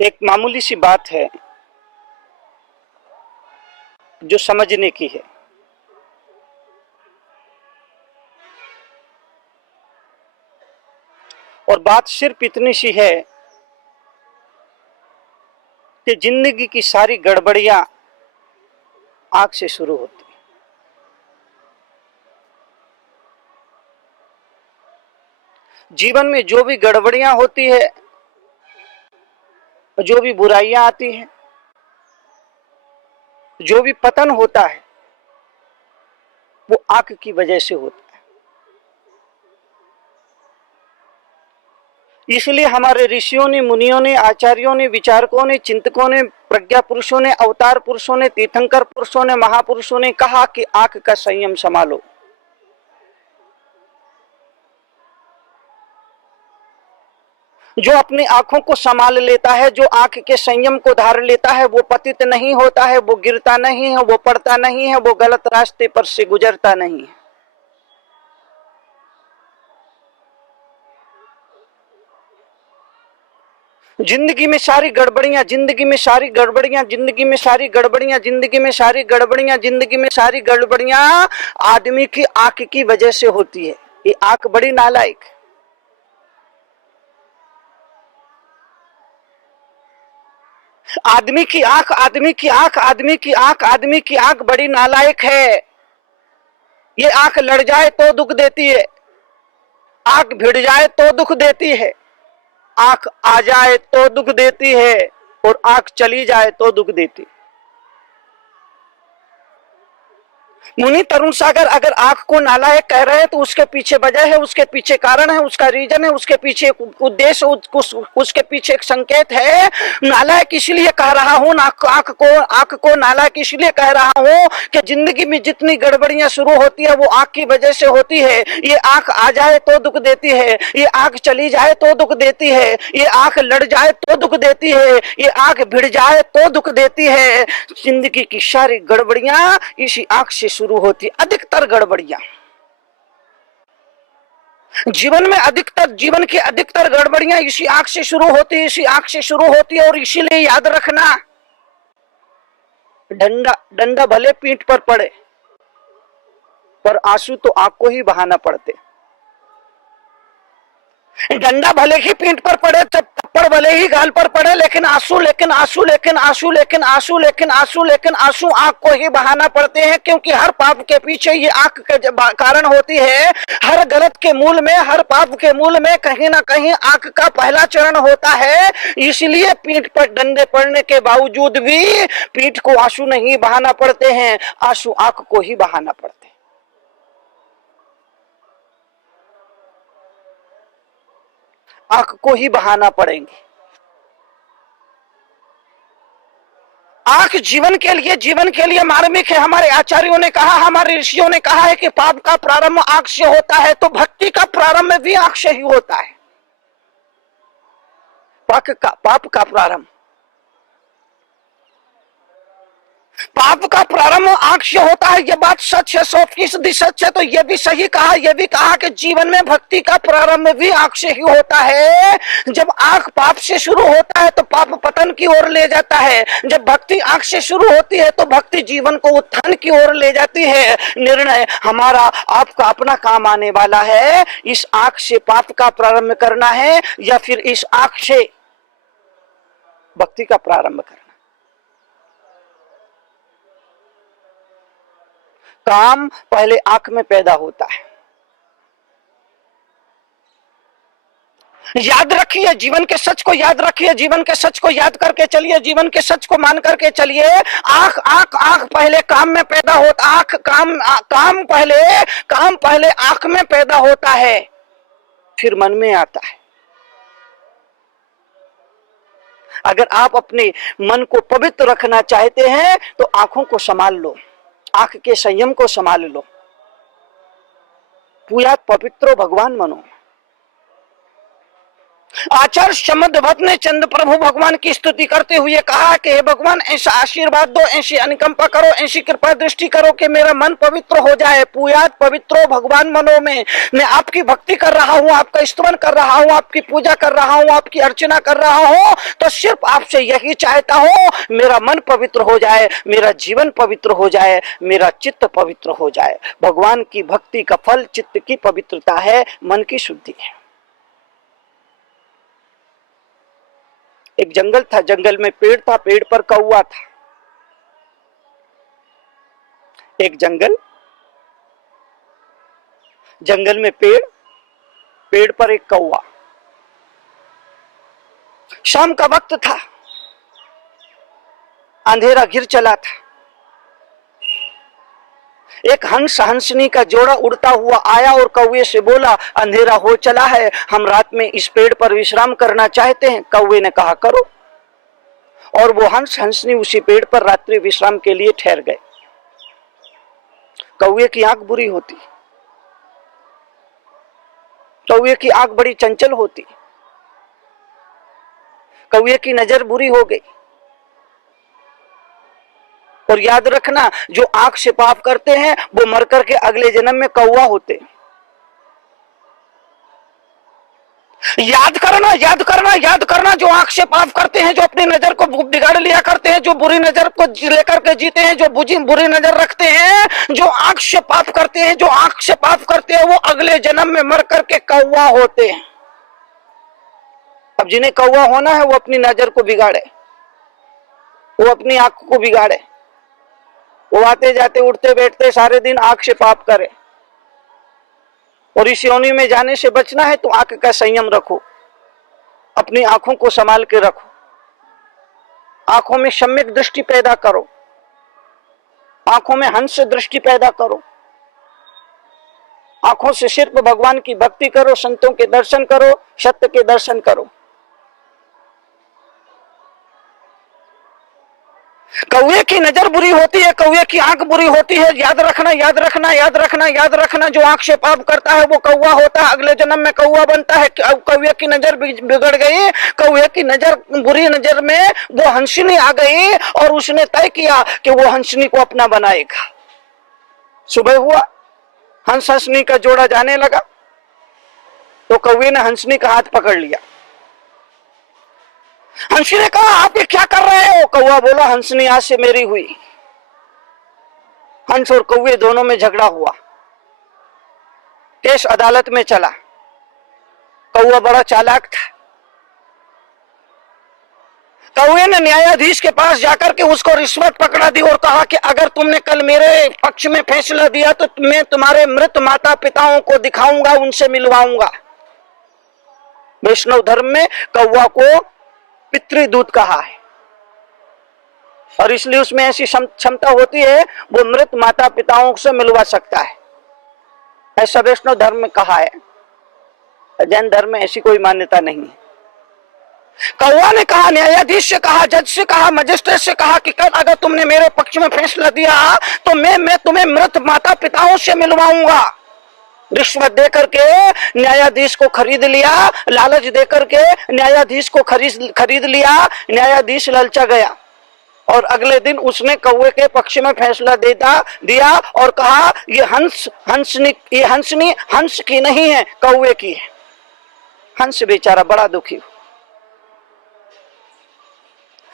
एक मामूली सी बात है जो समझने की है। और बात सिर्फ इतनी सी है कि जिंदगी की सारी गड़बड़ियां आंख से शुरू होती हैं। जीवन में जो भी गड़बड़ियां होती है, जो भी बुराइयां आती हैं, जो भी पतन होता है, वो आंख की वजह से होता है। इसलिए हमारे ऋषियों ने, मुनियों ने, आचार्यों ने, विचारकों ने, चिंतकों ने, प्रज्ञा पुरुषों ने, अवतार पुरुषों ने, तीर्थंकर पुरुषों ने, महापुरुषों ने कहा कि आंख का संयम संभालो। जो अपनी आंखों को संभाल लेता है, जो आंख के संयम को धार लेता है, वो पतित नहीं होता है, वो गिरता नहीं है, वो पड़ता नहीं है, वो गलत रास्ते पर से गुजरता नहीं है। जिंदगी में सारी गड़बड़ियां, जिंदगी में सारी गड़बड़ियां, जिंदगी में सारी गड़बड़ियां, जिंदगी में सारी गड़बड़ियां, जिंदगी में सारी गड़बड़ियां आदमी की आंख की वजह से होती है। ये आंख बड़ी नालायक है। आदमी की आंख, आदमी की आंख, आदमी की आंख, आदमी की आंख बड़ी नालायक है। ये आंख लड़ जाए तो दुख देती है, आंख भिड़ जाए तो दुख देती है, आंख आ जाए तो दुख देती है, और आंख चली जाए तो दुख देती है। मुनि तरुण सागर अगर आंख को नालायक कह रहे हैं तो उसके पीछे वजह है, उसके पीछे कारण है, उसका रीजन है, उसके पीछे उद्देश्य, उसके पीछे एक संकेत है। नालायक इसलिए कह रहा हूं, आंख को नालायक इसलिए कह रहा हूं कि जिंदगी में जितनी गड़बड़ियां शुरू होती है वो आंख की वजह से होती है। ये आंख आ जाए तो दुख देती है, ये आंख चली जाए तो दुख देती है, ये आंख लड़ जाए तो दुख देती है, ये आंख भिड़ जाए तो दुख देती है। जिंदगी की सारी गड़बड़ियां इसी आंख से शुरू होती। अधिकतर गड़बड़ियां जीवन में, जीवन की अधिकतर गड़बड़ियां इसी आंख से शुरू होती है, इसी आंख से शुरू होती है। और इसीलिए याद रखना, डंडा भले पीठ पर पड़े पर आंसू तो आंख को ही बहाना पड़ते। डंडा भले ही पीठ पर पड़े, थप्पड़ भले ही गाल पर पड़े, लेकिन आंसू, लेकिन आंसू, लेकिन आंसू, लेकिन आंसू, लेकिन आंसू, लेकिन आंसू आंख को ही बहाना पड़ते हैं। क्योंकि हर पाप के पीछे ये आंख का कारण होती है। हर गलत के मूल में, हर पाप के मूल में कहीं ना कहीं आंख का पहला चरण होता है। इसलिए पीठ पर डंडे पड़ने के बावजूद भी पीठ को आंसू नहीं बहाना पड़ते हैं, आंसू आंख को ही बहाना पड़ते हैं। आंख को ही बहाना पड़ेंगे। आंख जीवन के लिए मार्मिक है। हमारे आचार्यों ने कहा, हमारे ऋषियों ने कहा है कि पाप का प्रारंभ आंख से होता है, तो भक्ति का प्रारंभ भी आंख से ही होता है। पाप का प्रारंभ आंख से होता है। यह बात सच है, 100% सच है। तो यह भी सही कहा, यह भी कहा कि जीवन में भक्ति का प्रारंभ भी आंख से ही होता है। जब आंख पाप से शुरू होता है तो पाप पतन की ओर ले जाता है। जब भक्ति आंख से शुरू होती है तो भक्ति जीवन को उत्थान की ओर ले जाती है। निर्णय हमारा, आपका अपना काम आने वाला है। इस आंख से पाप का प्रारंभ करना है या फिर इस आंख से भक्ति का प्रारंभ करना। काम पहले आंख में पैदा होता है। याद रखिए, जीवन के सच को याद रखिए, जीवन के सच को याद करके चलिए, जीवन के सच को मान करके चलिए। आंख पहले काम में पैदा होता, काम पहले आंख में पैदा होता है, फिर मन में आता है। अगर आप अपने मन को पवित्र रखना चाहते हैं तो आंखों को संभाल लो, आंख के संयम को संभाल लो। पूयात पवित्रो भगवान मनो। आचार्य शमदभट्ट ने चंद्र प्रभु भगवान की स्तुति करते हुए कहा कि हे भगवान, ऐसा आशीर्वाद दो, ऐसी अनुकंपा करो, ऐसी कृपा दृष्टि करो कि मेरा मन पवित्र हो जाए। पूयात पवित्रो भगवान मनो में, मैं आपकी भक्ति कर रहा हूँ, आपका स्तुति कर रहा हूँ, आपकी पूजा कर रहा हूँ, आपकी अर्चना कर रहा हूँ, तो सिर्फ आपसे यही चाहता हूँ, मेरा मन पवित्र हो जाए, मेरा जीवन पवित्र हो जाए, मेरा चित्त पवित्र हो जाए। भगवान की भक्ति का फल चित्त की पवित्रता है, मन की शुद्धि है। एक जंगल था, जंगल में पेड़ था, पेड़ पर कौवा था। एक जंगल में पेड़, पेड़ पर एक कौवा। शाम का वक्त था, अंधेरा घिर चला था। एक हंस हंसनी का जोड़ा उड़ता हुआ आया और कौवे से बोला, अंधेरा हो चला है, हम रात में इस पेड़ पर विश्राम करना चाहते हैं। कौवे ने कहा, करो। और वो हंस हंसनी उसी पेड़ पर रात्रि विश्राम के लिए ठहर गए। कौवे की आंख बुरी होती, कौवे की आंख बड़ी चंचल होती, कौवे की नजर बुरी हो गई। और याद रखना, जो आंख से पाप करते हैं वो मर करके अगले जन्म में कौवा होते। याद करना, याद करना, याद करना, जो आंख से पाप करते हैं, जो अपनी नजर को बिगाड़ लिया करते हैं, जो बुरी नजर को लेकर के जीते हैं, जो बुरी नजर रखते हैं, जो आंख से पाप करते हैं, जो आंख से पाप करते हैं, वो अगले जन्म में मर करके कौवा होते हैं। अब जिन्हें कौवा होना है वो अपनी नजर को बिगाड़े, वो अपनी आंख को बिगाड़े, वो आते जाते उठते बैठते सारे दिन आंख से पाप करे। और इस योनि में जाने से बचना है तो आंख का संयम रखो, अपनी आंखों को संभाल के रखो, आंखों में सम्यक दृष्टि पैदा करो, आंखों में हंस दृष्टि पैदा करो, आंखों से सिर्फ भगवान की भक्ति करो, संतों के दर्शन करो, सत्य के दर्शन करो। कौवे की नजर बुरी होती है, कौवे की आंख बुरी होती है। याद रखना, याद रखना, याद रखना, याद रखना, जो आंख से पाप करता है वो कौवा होता है, अगले जन्म में कौवा बनता है। कौवे की नजर बिगड़ गई, कौवे की नजर, बुरी नजर में वो हंसनी आ गई और उसने तय किया कि वो हंसनी को अपना बनाएगा। सुबह हुआ, हंस हंसनी का जोड़ा जाने लगा तो कौवे ने हंसनी का हाथ पकड़ लिया। हंसनी ने कहा, आप ये क्या कर रहे हो? कौवा बोला, हंसनी आज से मेरी हुई। हंस और कौवे दोनों में झगड़ा हुआ, केस अदालत में चला। कौवा बड़ा चालाक था, कौवे ने न्यायाधीश के पास जाकर के उसको रिश्वत पकड़ा दी और कहा कि अगर तुमने कल मेरे पक्ष में फैसला दिया तो मैं तुम्हारे मृत माता पिताओं को दिखाऊंगा, उनसे मिलवाऊंगा। वैष्णव धर्म में कौवा को पितृदूत कहा है और इसलिए उसमें ऐसी क्षमता होती है, वो मृत माता पिताओं से मिलवा सकता है, ऐसा वैष्णव धर्म में कहा है। जैन धर्म में ऐसी कोई मान्यता नहीं है। कौवा ने कहा, न्यायाधीश से कहा, जज से कहा, मजिस्ट्रेट से कहा कि कल अगर तुमने मेरे पक्ष में फैसला दिया तो मैं तुम्हें मृत माता पिताओं से मिलवाऊंगा। रिश्वत देकर के न्यायाधीश को खरीद लिया, लालच देकर के न्यायाधीश को खरीद लिया। न्यायाधीश ललचा गया और अगले दिन उसने कौवे के पक्ष में फैसला दिया और कहा, ये हंसनी हंस की नहीं है, कौवे की है। हंस बेचारा बड़ा दुखी हुआ,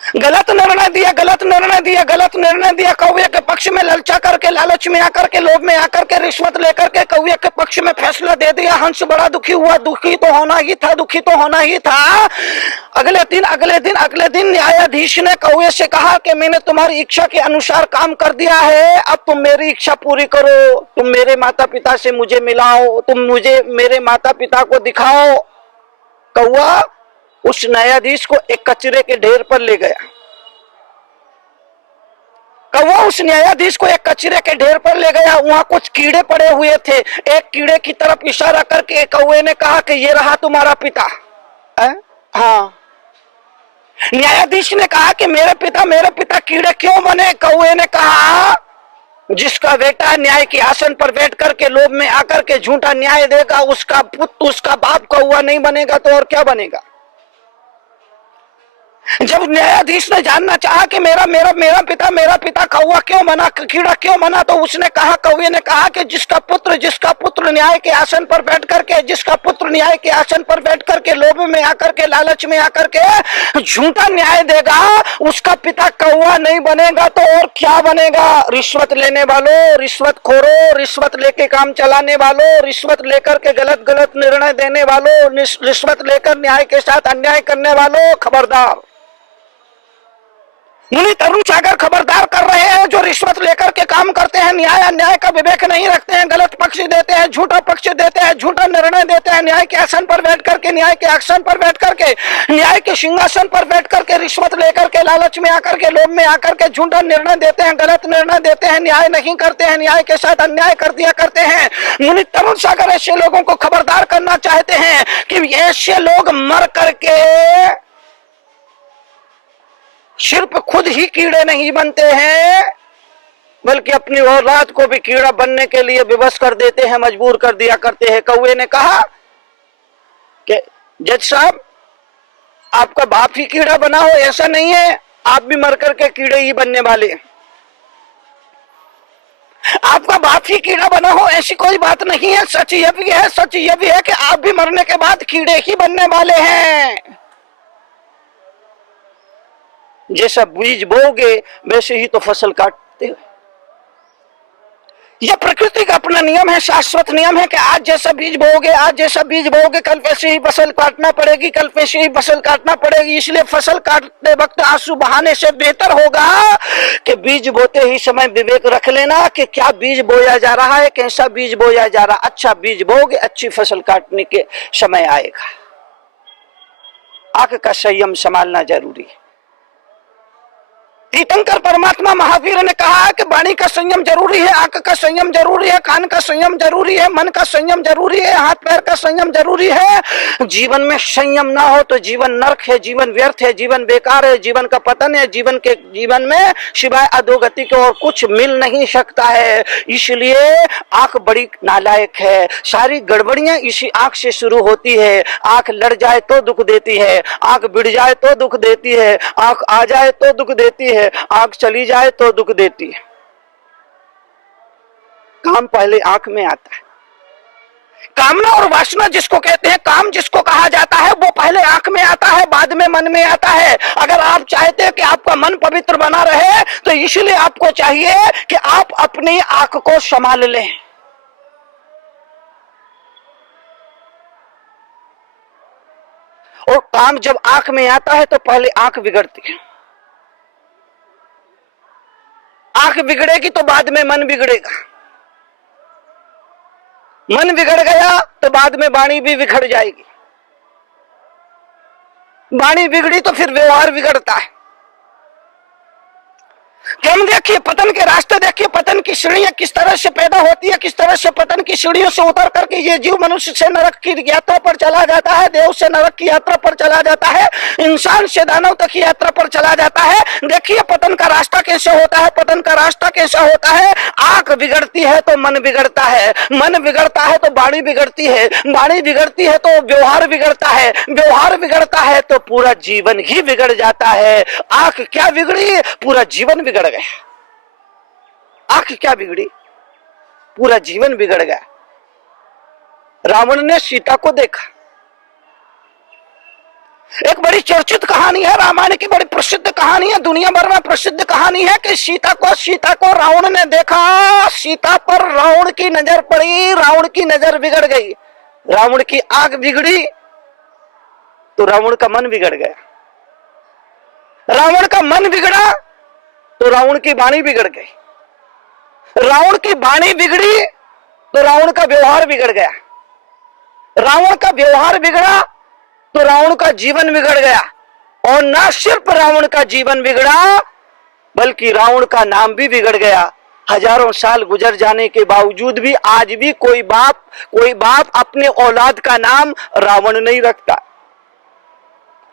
गलत निर्णय दिया, गलत निर्णय दिया, गलत निर्णय दिया। कौवे के पक्ष में ललचा करके, लालच में आकर के, लोभ में आकर के, रिश्वत लेकर के कौवे के पक्ष में फैसला दे दिया। हंस बड़ा दुखी हुआ, दुखी तो होना ही था, दुखी तो होना ही था। अगले दिन न्यायाधीश ने कौवे से कहा कि मैंने तुम्हारी इच्छा के अनुसार काम कर दिया है, अब तुम मेरी इच्छा पूरी करो, तुम मेरे माता पिता से मुझे मिलाओ, तुम मुझे मेरे माता पिता को दिखाओ। कौवा उस न्यायाधीश को एक कचरे के ढेर पर ले गया। कौवा उस न्यायाधीश को एक कचरे के ढेर पर ले गया, वहां कुछ कीड़े पड़े हुए थे। एक कीड़े की तरफ इशारा करके कौवे ने कहा कि ये रहा तुम्हारा पिता। हाँ। न्यायाधीश ने कहा कि मेरे पिता कीड़े क्यों बने? कौवे ने कहा, जिसका बेटा न्याय के आसन पर बैठ करके लोभ में आकर के झूठा न्याय देगा, उसका पुत्र, उसका बाप कौवा नहीं बनेगा तो और क्या बनेगा? जब न्यायाधीश ने जानना चाहा कि मेरा पिता कौवा क्यों बना, कीड़ा क्यों बना, तो उसने कहा, कौवे ने कहा कि जिसका पुत्र न्याय के आसन पर बैठ करके लोभ में आकर के, लालच में आकर के झूठा न्याय देगा, उसका पिता कौवा नहीं बनेगा तो और क्या बनेगा? रिश्वत लेने वालों, रिश्वत खोरों, रिश्वत लेके काम चलाने वालों, रिश्वत लेकर के गलत निर्णय देने वालों, रिश्वत लेकर न्याय के साथ अन्याय करने वालों, खबरदार। मुनि तरुण सागर खबरदार कर रहे हैं। जो रिश्वत लेकर के काम करते हैं, न्याय अन्याय का विवेक नहीं रखते हैं, गलत पक्ष देते हैं, झूठा पक्ष देते हैं, झूठा निर्णय देते हैं, न्याय के आसन पर बैठ करके, न्याय के आसन पर बैठ करके, न्याय के सिंहासन पर बैठ करके रिश्वत लेकर के, लालच में आकर के, लोभ में आकर के झूठा निर्णय देते हैं, गलत निर्णय देते हैं, न्याय नहीं करते हैं, न्याय के साथ अन्याय कर दिया करते हैं। मुनि तरुण सागर ऐसे लोगों को खबरदार करना चाहते हैं कि ऐसे लोग मर करके सिर्फ खुद ही कीड़े नहीं बनते हैं, बल्कि अपनी औलाद को भी कीड़ा बनने के लिए विवश कर देते हैं, मजबूर कर दिया करते हैं। कौवे ने कहा कि जज साहब, आपका बाप ही कीड़ा बना हो ऐसा नहीं है, आप भी मर करके कीड़े ही बनने वाले। आपका बाप ही कीड़ा बना हो ऐसी कोई बात नहीं है। सच यह भी है कि आप भी मरने के बाद कीड़े ही बनने वाले हैं। जैसा बीज बोओगे वैसे ही तो फसल काटते हो। यह प्रकृति का अपना नियम है, शाश्वत नियम है कि आज जैसा बीज बोओगे कल वैसे ही फसल काटना पड़ेगी, कल वैसे ही फसल काटना पड़ेगी। इसलिए फसल काटते वक्त आंसू बहाने से बेहतर होगा कि बीज बोते ही समय विवेक रख लेना कि क्या बीज बोया जा रहा है, कैसा बीज बोया जा रहा है। अच्छा बीज बोओगे, अच्छी फसल काटने के समय आएगा। आंख का संयम संभालना जरूरी है। तीर्थंकर परमात्मा महावीर ने कहा है कि वाणी का संयम जरूरी है, आंख का संयम जरूरी है, कान का संयम जरूरी है, मन का संयम जरूरी है, हाथ पैर का संयम जरूरी है। जीवन में संयम ना हो तो जीवन नरक है, जीवन व्यर्थ है, जीवन बेकार है, जीवन का पतन है। जीवन में सिवाय अधोगति के और कुछ मिल नहीं सकता है। इसलिए आंख बड़ी नालायक है। सारी गड़बड़ियां इसी आंख से शुरू होती है। आंख लड़ जाए तो दुख देती है, आंख बिड़ जाए तो दुख देती है, आंख आ जाए तो दुख देती है, आंख चली जाए तो दुख देती है। काम पहले आंख में आता है। कामना और वासना जिसको कहते हैं, काम जिसको कहा जाता है, वो पहले आंख में आता है, बाद में मन में आता है। अगर आप चाहते हैं कि आपका मन पवित्र बना रहे तो इसलिए आपको चाहिए कि आप अपनी आंख को संभाल लें। और काम जब आंख में आता है तो पहले आंख बिगड़ती है। आंख बिगड़ेगी तो बाद में मन बिगड़ेगा, मन बिगड़ गया तो बाद में वाणी भी बिगड़ जाएगी, वाणी बिगड़ी तो फिर व्यवहार बिगड़ता है। क्रम देखिए, पतन के रास्ते देखिए, पतन की सीढ़ियां किस तरह से पैदा होती है, किस तरह से पतन की सीढ़ियों से उतर करके ये जीव मनुष्य से नरक की यात्रा पर चला जाता है, देव से नरक की यात्रा पर चला जाता है, इंसान से दानव तक की यात्रा पर चला जाता है। देखिए पतन का रास्ता कैसे होता है, पतन का रास्ता कैसा होता है। आंख बिगड़ती है तो मन बिगड़ता है, मन बिगड़ता है तो वाणी बिगड़ती है, वाणी बिगड़ती है तो व्यवहार बिगड़ता है, व्यवहार बिगड़ता है तो पूरा जीवन ही बिगड़ जाता है। आंख क्या बिगड़ी, पूरा जीवन बिगड़ गया। आंख क्या बिगड़ी, पूरा जीवन बिगड़ गया। रावण ने सीता को देखा। एक बड़ी चर्चित कहानी है, रामायण की बड़ी प्रसिद्ध कहानी है, दुनिया भर में प्रसिद्ध कहानी है कि सीता को रावण ने देखा। सीता पर रावण की नजर पड़ी, रावण की नजर बिगड़ गई। रावण की आंख बिगड़ी तो रावण का मन बिगड़ गया, रावण का मन बिगड़ा तो रावण की वाणी बिगड़ गई, रावण की वाणी बिगड़ी तो रावण का व्यवहार बिगड़ गया, रावण का व्यवहार बिगड़ा तो रावण का जीवन बिगड़ गया। और ना सिर्फ रावण का जीवन बिगड़ा बल्कि रावण का नाम भी बिगड़ गया। हजारों साल गुजर जाने के बावजूद भी आज भी कोई बाप अपने औलाद का नाम रावण नहीं रखता।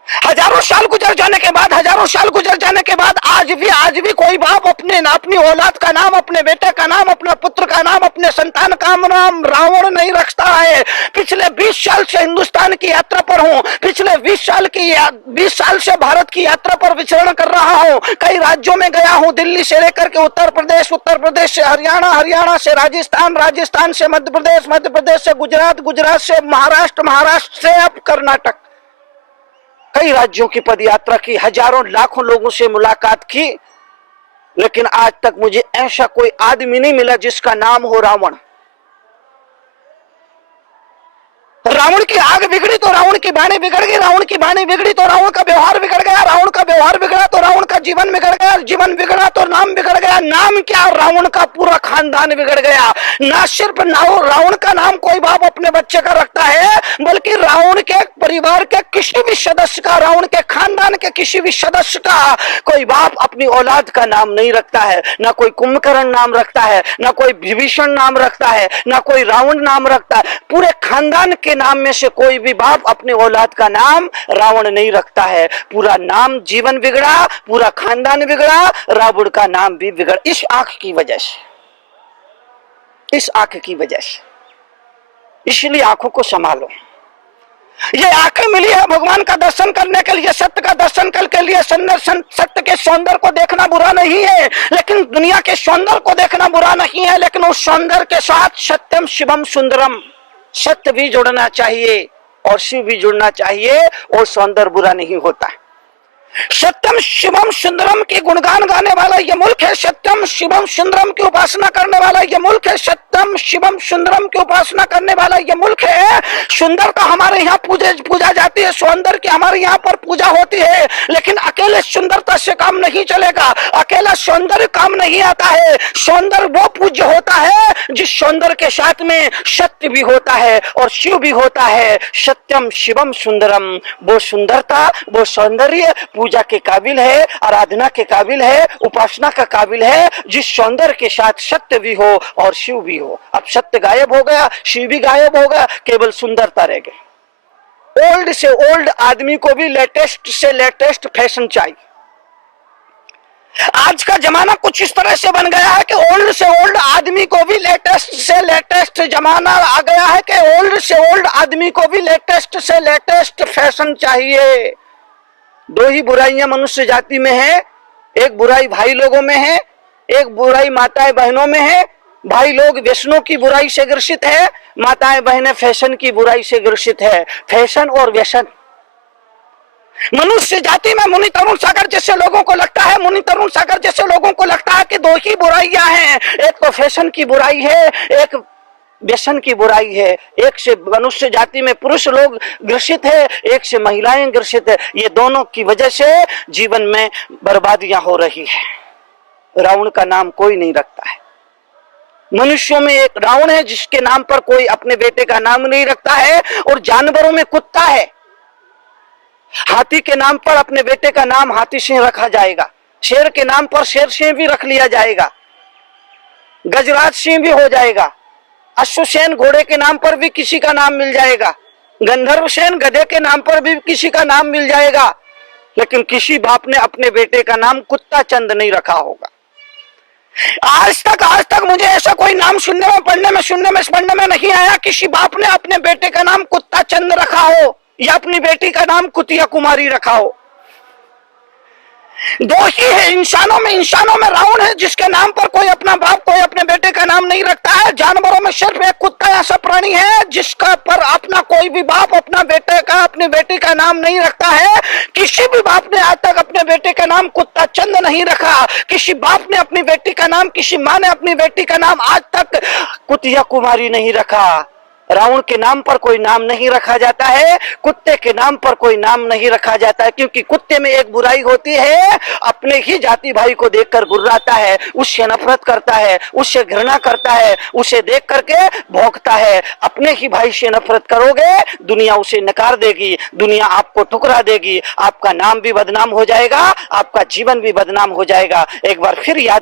हजारों साल गुजर जाने के बाद, हजारों साल गुजर जाने के बाद आज भी कोई बाप अपनी औलाद का नाम, अपने बेटे का नाम, अपने पुत्र का नाम, अपने संतान का नाम रावण नहीं रखता है। पिछले 20 साल से हिंदुस्तान की यात्रा पर हूं, पिछले 20 साल से भारत की यात्रा पर विचरण कर रहा हूं। कई राज्यों में गया हूं, दिल्ली से लेकर के उत्तर प्रदेश, उत्तर प्रदेश से हरियाणा, हरियाणा से राजस्थान, राजस्थान से मध्य प्रदेश, मध्य प्रदेश से गुजरात, गुजरात से महाराष्ट्र, महाराष्ट्र से अब कर्नाटक। कई राज्यों की पदयात्रा की, हजारों लाखों लोगों से मुलाकात की, लेकिन आज तक मुझे ऐसा कोई आदमी नहीं मिला जिसका नाम हो रावण। रावण की आग बिगड़ी तो रावण की वाणी बिगड़ गई, रावण की वाणी बिगड़ी तो रावण का व्यवहार बिगड़ गया, रावण का व्यवहार बिगड़ा तो रावण का जीवन बिगड़ गया, जीवन बिगड़ा तो नाम बिगड़ गया, नाम क्या, रावण का पूरा खानदान बिगड़ गया। ना सिर्फ रावण का नाम कोई बाप अपने बच्चे का रखता है, बल्कि रावण के परिवार के किसी भी सदस्य का, रावण के खानदान के किसी भी सदस्य का कोई बाप अपनी औलाद का नाम नहीं रखता है। ना कोई कुंभकर्ण नाम रखता है, ना कोई विभीषण नाम रखता है, ना कोई रावण नाम रखता है। पूरे खानदान के नाम में से कोई भी बाप अपने औलाद का नाम रावण नहीं रखता है। पूरा नाम, जीवन बिगड़ा, पूरा खानदान बिगड़ा, रावण का नाम भी बिगड़ा। इस आंख की वजह से, इस आंख की वजह से। इसलिए आंखों को संभालो। ये आंखें मिली है भगवान का दर्शन करने के लिए, सत्य का दर्शन करने के लिए। सत्य के सौंदर्य को देखना बुरा नहीं है, लेकिन दुनिया के सौंदर्य को देखना बुरा नहीं है, लेकिन उस सौंदर्य के साथ सत्यम शिवम सुंदरम, सत्य भी जुड़ना चाहिए और शिव भी जुड़ना चाहिए, और सौंदर्य बुरा नहीं होता। सत्यम शिवम सुंदरम के गुणगान गाने वाला ये मुल्क है, सत्यम शिवम सुंदरम की उपासना करने वाला ये मुल्क है, सत्यम शिवम सुंदरम की उपासना करने वाला ये मुल्क है। सुंदरता हमारे यहाँ पूजा जाती है, सौंदर्य की हमारे यहाँ पर पूजा होती है, लेकिन अकेले सुंदरता से काम नहीं चलेगा, अकेला सौंदर्य काम नहीं आता है। सौंदर्य वो पूज्य होता है जिस सौंदर्य के साथ में सत्य भी होता है और शिव भी होता है। सत्यम शिवम सुंदरम, वो सुंदरता, वो सौंदर्य पूजा के काबिल है, आराधना के काबिल है, उपासना का काबिल है, जिस सौंदर्य के साथ सत्य भी हो और शिव भी हो। अब सत्य गायब हो गया, शिव भी गायब हो गया, केवल सुंदरता रह गई। ओल्ड से ओल्ड आदमी को भी लेटेस्ट से लेटेस्ट फैशन चाहिए। आज का जमाना कुछ इस तरह से बन गया है कि ओल्ड से ओल्ड आदमी को भी लेटेस्ट से लेटेस्ट जमाना आ गया है कि ओल्ड से ओल्ड आदमी को भी लेटेस्ट से लेटेस्ट फैशन चाहिए। दो ही बुराइयां मनुष्य जाति में है, एक बुराई भाई लोगों में है, एक बुराई माताएं बहनों में है। भाई लोग व्यसनों की बुराई से ग्रसित है, माताएं बहनें फैशन की बुराई से ग्रसित है। फैशन और व्यसन मनुष्य जाति में मुनि तरुण सागर जैसे लोगों को लगता है, मुनि तरुण सागर जैसे लोगों को लगता है कि दो ही बुराइयां हैं, एक तो फैशन की बुराई है, एक व्यसन की बुराई है। एक से मनुष्य जाति में पुरुष लोग ग्रसित है, एक से महिलाएं ग्रसित है। ये दोनों की वजह से जीवन में बर्बादियां हो रही है। रावण का नाम कोई नहीं रखता है। मनुष्यों में एक रावण है जिसके नाम पर कोई अपने बेटे का नाम नहीं रखता है, और जानवरों में कुत्ता है। हाथी के नाम पर अपने बेटे का नाम हाथी सिंह रखा जाएगा, शेर के नाम पर शेर सिंह भी रख लिया जाएगा, गजराज सिंह भी हो जाएगा, अश्वसेन घोड़े के नाम पर भी किसी का नाम मिल जाएगा, गंधर्वसेन गधे के नाम पर भी किसी का नाम मिल जाएगा, लेकिन किसी बाप ने अपने बेटे का नाम कुत्ता चंद नहीं रखा होगा। आज तक मुझे ऐसा कोई नाम सुनने में पढ़ने में नहीं आया किसी बाप ने अपने बेटे का नाम कुत्ता चंद रखा हो या अपनी बेटी का नाम कुतिया कुमारी रखा हो। दो ही है इंसानों में रावण है जिसके नाम पर कोई अपना बाप कोई अपने बेटे का नाम नहीं रखता है। जानवरों में सिर्फ एक कुत्ता ऐसा प्राणी है जिसका पर अपना कोई भी बाप अपना बेटे का अपनी बेटी का नाम नहीं रखता है। किसी भी बाप ने आज तक अपने बेटे का नाम कुत्ता चंद नहीं रखा। किसी बाप ने अपनी बेटी का नाम, किसी माँ ने अपनी बेटी का नाम आज तक कुतिया कुमारी नहीं रखा। रावण के नाम पर कोई नाम नहीं रखा जाता है, कुत्ते के नाम पर कोई नाम नहीं रखा जाता है, क्योंकि कुत्ते में एक बुराई होती है, अपने ही जाति भाई को देखकर गुर्राता है, उससे नफरत करता है, उससे घृणा करता है, उसे देख करके भौंकता है। अपने ही भाई से नफरत करोगे, दुनिया उसे नकार देगी, दुनिया आपको ठुकरा देगी, आपका नाम भी बदनाम हो जाएगा, आपका जीवन भी बदनाम हो जाएगा। एक बार फिर याद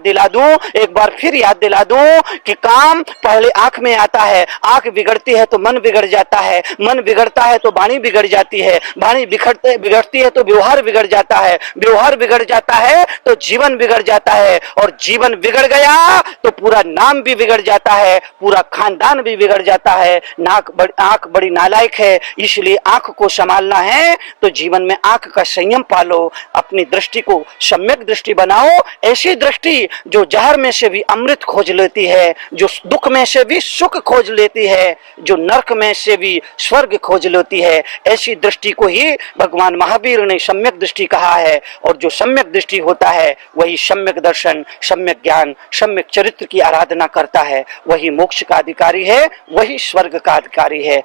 दिला दूं कि काम पहले आंख में आता है, आंख बिगड़ती बिगड़ती है तो मन बिगड़ जाता है, मन बिगड़ता है तो वाणी बिगड़ जाती है, वाणी बिगड़ती है तो व्यवहार बिगड़ जाता है, व्यवहार बिगड़ जाता है तो जीवन बिगड़ जाता है, और जीवन बिगड़ गया तो पूरा नाम भी बिगड़ जाता है, पूरा खानदान भी बिगड़ जाता है। आंख बड़ी नालायक है, इसलिए आंख को संभालना है तो जीवन में आंख का संयम पालो, अपनी दृष्टि को सम्यक दृष्टि बनाओ, ऐसी दृष्टि जो जहर में से भी अमृत खोज लेती है, जो दुख में से भी सुख खोज लेती है, जो नरक में से भी स्वर्ग खोज लेती है, ऐसी दृष्टि को ही भगवान महावीर ने सम्यक दृष्टि कहा है। और जो सम्यक दृष्टि होता है वही सम्यक दर्शन, सम्यक ज्ञान, सम्यक चरित्र की आराधना करता है, वही मोक्ष का अधिकारी है, वही स्वर्ग का अधिकारी है।